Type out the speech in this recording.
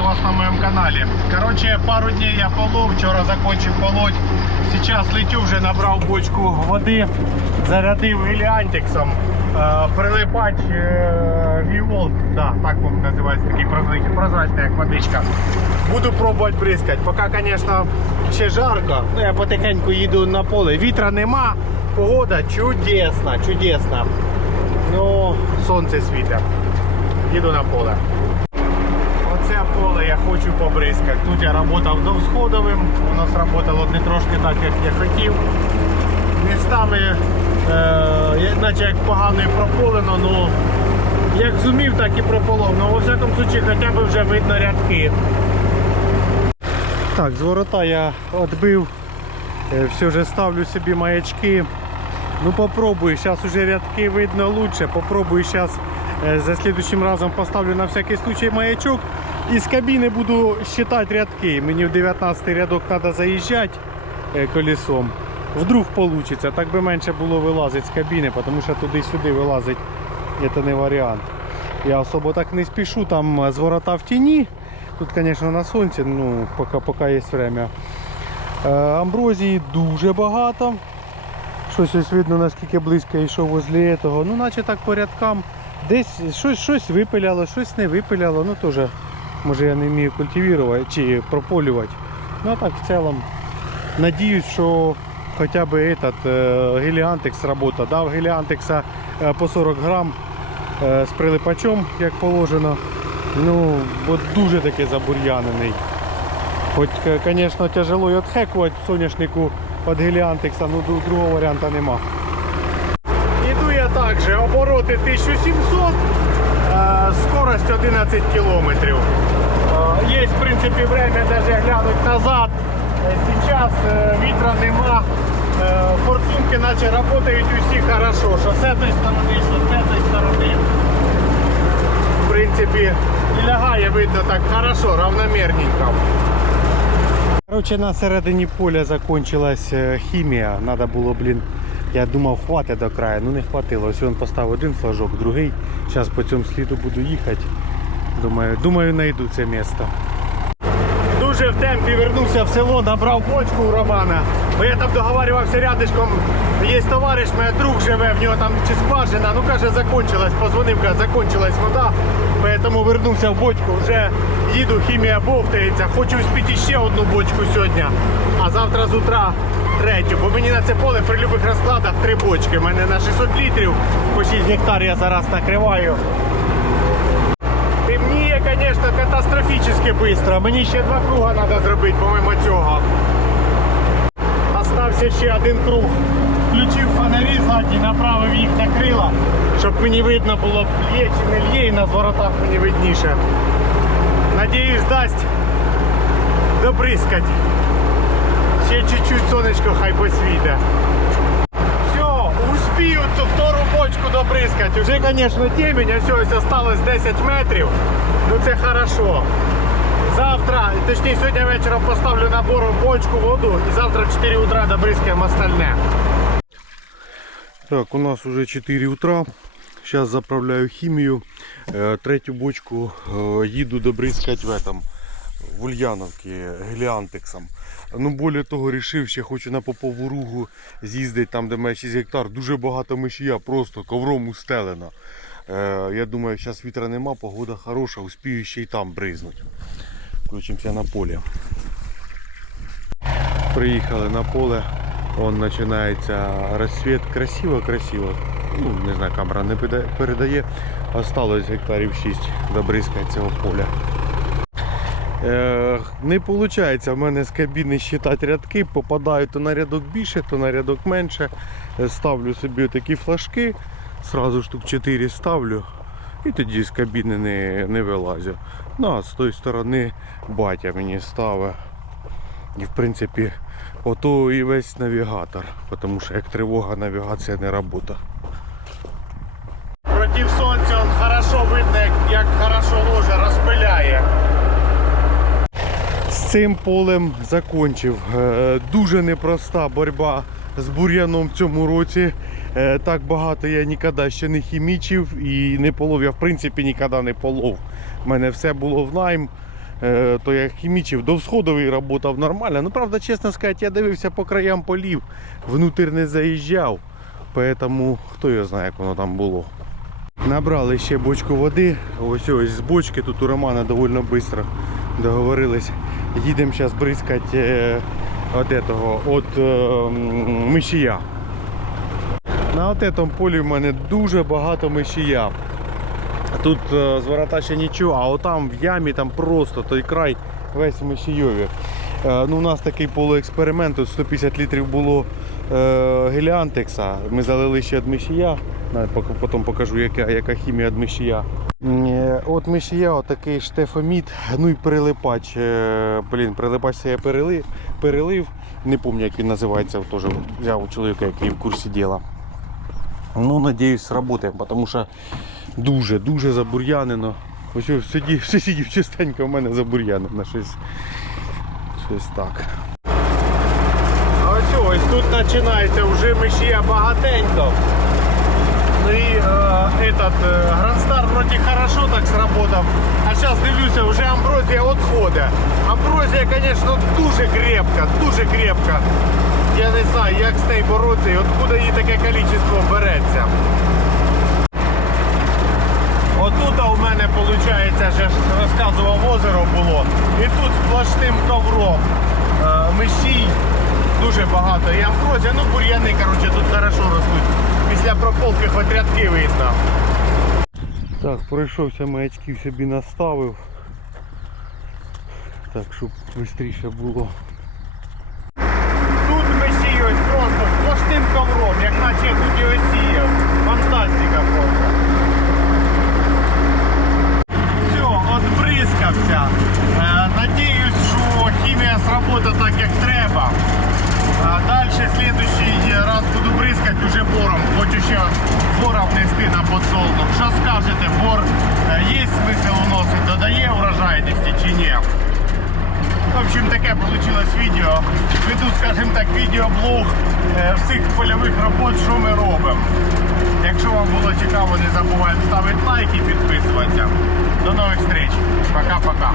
приветствую вас на моем канале. Короче, пару дней я полол, вчора закончив полоть. Сейчас летю, вже набрав бочку води, зарядив геліантиксом. Е, прилипач е, Вівол, да, так він називається, такий прозрачний, прозрачний, як водичка. Буду пробувати бризкати. Поки, звісно, ще жарко. Ну, я потихеньку їду на поле. Вітра нема, погода чудесна, чудесна. Ну, сонце світить. Їду на поле. Оце поле я хочу побризкати. Тут я працював довсходовим, воно сработало не трошки так, як я хотів. Містами, е, наче як погано і прополено, ну як зумів, так і прополов. Ну, во всякому случаї, хоча б вже видно рядки. Так, з ворота я відбив, е, все вже ставлю собі маячки. Ну попробую, сейчас уже рядки видно лучше. Попробую сейчас за следующим разом поставлю на всякий случай маячок. І з кабіни буду считать рядки. Мені в 19 рядок треба заїжджати е, колесом. Вдруг получится. Так би менше було вилазити з кабіни, тому що туди-сюди вилазить це не варіант. Я особо так не спішу, там е, з ворота в тіні. Тут, звісно, на сонці, ну, поки, поки є время. Е, Амброзії дуже багато. Щось ось видно, наскільки близько йшов возле того. Ну, наче так по рядкам. Десь щось, щось випиляло, щось не випиляло. Ну теж, може я не вмію культивувати чи прополювати. Ну а так в цілому. Надіюсь, що хоча б этот е, геліантекс робота. Дав геліантекса е, по 40 грам е, з прилипачом, як положено. Ну, бо дуже таки забур'янений. Хоч, звісно, тяжело і відхекувати соняшнику від геліантекса, ну другого варіанту нема. Іду я так обороти 1700, е, скорость 11 кілометрів. Є, в принципі, время даже глянуть назад. Е, Сейчас е, вітра нема. Е, Форсунки наче працюють усі хорошо. Що з цієї сторони, що з цієї сторони. В принципі, і лягає видно так хорошо, равномірненько. Короче, на середині поля закончилась хімія. Надо було, блін, я думав, хватить до краю, ну не хватило. Ось він поставив один флажок, другий. Зараз по цьому сліду буду їхати. Думаю, думаю, знайду це місто. Дуже в темпі вернувся в село, набрав бочку у Романа. Бо я там договарювався рядишком. Є товариш, мій друг живе, в нього там чи скважина. Ну каже, закончилась. Позвонив, каже, закончилась вода. Тому вернувся в бочку. Вже їду, хімія бовтається. Хочу успіти ще одну бочку сьогодні. А завтра з утра третю. Бо мені на це поле при любих розкладах три бочки. У мене на 600 літрів по 6 гектар я зараз накриваю. Темніє, звісно, катастрофічно швидко. Мені ще два круга треба зробити, помимо цього. Остався ще один круг. Включив фонарі задні, направив їх на крила, щоб мені видно було, лє чи не лє, і на зворотах мені видніше. Надіюсь, дасть добризкать. Ще чуть-чуть сонечко хай посвіте. Все, успію ту втору бочку добризкати. Уже, звісно, темень, ось ось осталось 10 метрів. Ну це хорошо. Завтра, точніше сьогодні вечором поставлю набор в бочку воду і завтра в 4 утра добризкаємо остальне. Так, у нас уже 4 утра. Сейчас заправляю химию. Э, Третю бочку э, їду добризкати в этом, в Ульяновці геліантексом. Ну, более того, рішив, ще хочу на Попову Ругу з'їздити там, де має 6 гектар. Дуже багато мишія, просто ковром устелена. Е, я думаю, зараз вітра нема, погода хороша, успію ще й там бризнуть. Включимося на поле. Приїхали на поле. Он починається розсвіт. Красиво, красиво. Ну, не знаю, камера не передає. Осталось гектарів 6 добризкати цього поля. Е, не виходить в мене з кабіни считати рядки, попадаю то на рядок більше, то на рядок менше. Ставлю собі такі флажки, сразу штук 4 ставлю і тоді з кабіни не, не вилазю. Ну а з тої сторони батя мені ставить. І в принципі ото і весь навігатор, тому що як тривога навігація не робота. Проти сонця он хорошо видно, як, як хорошо ложе розпиляє. З цим полем закончив. Е, Дуже непроста боротьба з бур'яном в цьому році. Е, Так багато я ніколи ще не хімічив і не полов. Я в принципі ніколи не полов. У мене все було в найм. е, то я хімічив, до всходовий працював нормально. Ну, правда, чесно сказати, я дивився по краям полів, внутрі не заїжджав. Поэтому хто його знає, як воно там було. Набрали ще бочку води. Ось ось з бочки тут у Романа доволі швидко договорились. Їдемо зараз бризкати е, от этого, от э, мишія. На от этом полі в мене дуже багато мишія. Тут э, з ворота ще нічого, а отам в ямі там просто той край весь в. Е, ну, у нас такий полуексперимент, тут 150 літрів було е, геліантекса. Ми залили ще від мишія. Потім покажу, яка, яка хімія від мишія. Е, От мишія, отакий штефомід, ну і перелипач. Е, Блін, перелипач це я перелив, перелив. Не пам'ятаю, як він називається, теж взяв у чоловіка, який в курсі діла. Ну, надіюсь, сработає, тому що дуже-дуже забур'янено. Ось сидів, сидів чистенько в мене забур'янено щось. Щось так. Ось ось тут починається вже мишія багатенько. Ну і е, этот е, Грандстар вроді хорошо так сработав. А зараз дивлюся, вже амброзія відходить. Амброзія, звісно, дуже крепка, дуже крепка. Я не знаю, як з нею боротися і откуда їй таке кількість береться. Отут у мене, виходить, ж розказував озеро було. І тут сплошним ковром е, мишій дуже багато. І амброзія, ну бур'яни, коротше, тут хорошо ростуть. Після прополки хоч рядки видно. Так, пройшовся маячків собі наставив. Так, щоб швидше було. Тут мишій ось просто сплошним ковром, як наче тут його сіяв. Фантастика просто. Отбризкався. Е, Надіюсь, що хімія сработає так, як треба. А далі слідуючий раз буду бризкати уже бором. Хочу ще бора внести на подсолнух. Що скажете, бор е, є смисл вносити, додає урожайності чи ні? В общем, таке вийшло відео. Веду, скажімо так, відеоблог е, всіх польових робот, що ми робимо. Якщо вам було цікаво, не забувайте ставити лайк і підписуватися. До нових зустріч. Пока-пока.